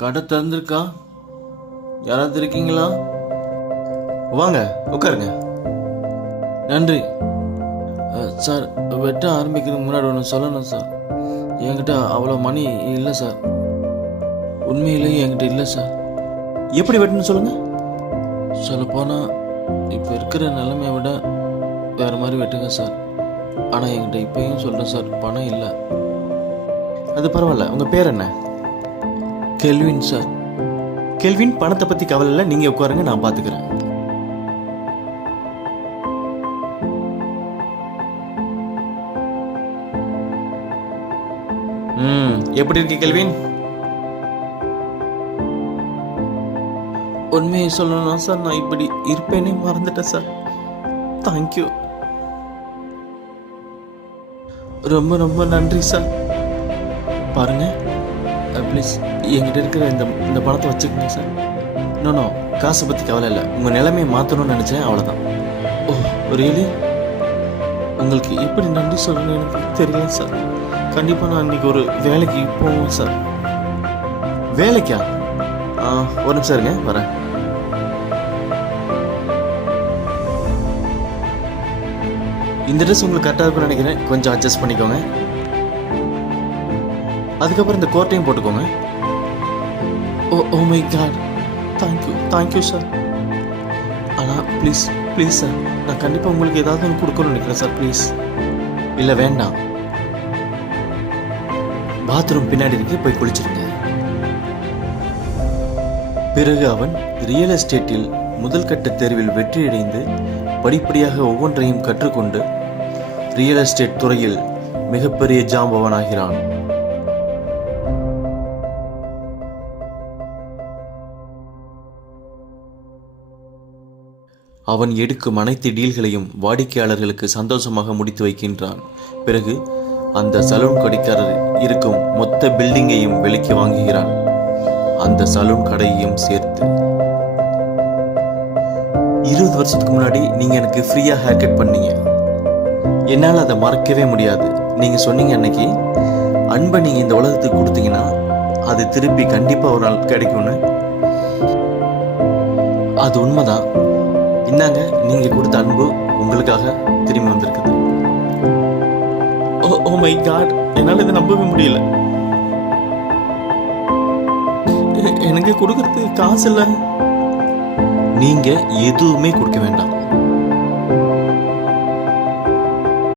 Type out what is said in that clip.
கடை திறந்துருக்கா? யாராவது இருக்கீங்களா? வாங்க உட்காருங்க. நன்றி சார். வெட்ட ஆரம்பிக்கிறதுக்கு முன்னாடி ஒன்று சொல்லணும் சார். என்கிட்ட அவ்வளோ மணி இல்லை சார். உண்மையிலேயே என்கிட்ட இல்லை சார். எப்படி வெட்டணும்னு சொல்லுங்கள். சொல்லப்போனால் இப்போ இருக்கிற நிலைமையை விட வேறு மாதிரி வெட்டுங்க சார். ஆனால் என்கிட்ட இப்பயும் சொல்கிறேன் சார், பணம் இல்லை. அது பரவாயில்ல. உங்கள் பேர் என்ன? Kelvin sir. கெல்வின், பணத்தை பற்றி கவலை இல்லை, நீங்கள் உட்காருங்க, நான் பார்த்துக்கிறேன். எப்படி இருக்கு கெல்வின்? உண்மையை சொல்லணும்னா சார், நான் இப்படி இருப்பேனே மறந்துட்டேன் சார். தேங்க்யூ, ரொம்ப ரொம்ப நன்றி சார். பாருங்க ப்ளீஸ், என்கிட்ட இருக்கிற இந்த பணத்தை வச்சுக்கோங்க சார். நோ, காசை பற்றி கவலை இல்லை. உங்கள் நிலைமையை மாற்றணும்னு நினச்சேன், அவ்வளோதான். ஓ ரியலி? உங்களுக்கு எப்படி நன்றி சொல்லணும்னு எனக்கு தெரியல சார். கண்டிப்பாக நான் இன்னைக்கு ஒரு வேலைக்கு போவோம் சார். வேலைக்கா? ஒரு நிமிஷம் இருங்க, வரேன். இந்த ட்ரெஸ் உங்களுக்கு கரெக்டாக இருக்கும்னு நினைக்கிறேன், கொஞ்சம் அட்ஜஸ்ட் பண்ணிக்கோங்க. அதுக்கப்புறம் இந்த கோட்டையும் போட்டுக்கோங்க. Oh my God, thank you sir. ஆனால் ப்ளீஸ் சார், நான் கண்டிப்பாக உங்களுக்கு ஏதாவது ஒன்று கொடுக்கணும்னு நினைக்கிறேன் சார், ப்ளீஸ். இல்லை வேண்டாம், பாத்ரூம் பின்னாடி இருக்கு, போய் குளிச்சிருங்க. பிறகு அவன் ரியல் எஸ்டேட்டில் முதல் கட்ட தேர்வில் வெற்றியடைந்து படிப்படியாக ஒவ்வொன்றையும் கற்றுக்கொண்டு ரியல் எஸ்டேட் துறையில் மிகப்பெரிய ஜாம்பவானாகிறான். அவன் எடுக்கும் அனைத்து டீல்களையும் வாடிக்கையாளர்களுக்கு சந்தோஷமாக முடித்து வைக்கின்றான். பிறகு அந்த சலூன் கடைக்காரர் இருக்கும் மொத்த பில்டிங்கையும் விலைக்கு வாங்குகிறான், அந்த சலூன் கடையையும் சேர்த்து. 20 வருஷத்துக்கு முன்னாடி நீங்க எனக்கு ஃப்ரீயா ஹேர் கட் பண்ணீங்க. என்னால் அதை மறக்கவே முடியாது. நீங்க சொன்னீங்க அன்னைக்கு, அன்பை நீங்க இந்த உலகத்துக்கு கொடுத்தீங்கன்னா அது திருப்பி கண்டிப்பா ஒரு நாள் கிடைக்கும்னு. அது உண்மைதான். இன்னாங்க, நீங்க கொடுத்த அன்பு உங்களுக்காக திரும்பி வந்திருக்குது. ஓ மை காட், என்னால் இதை நம்பவே முடியல. எனக்கு கொடுக்கறதுக்கு காசு இல்லை. நீங்க எதுவுமே கொடுக்க வேண்டாம்.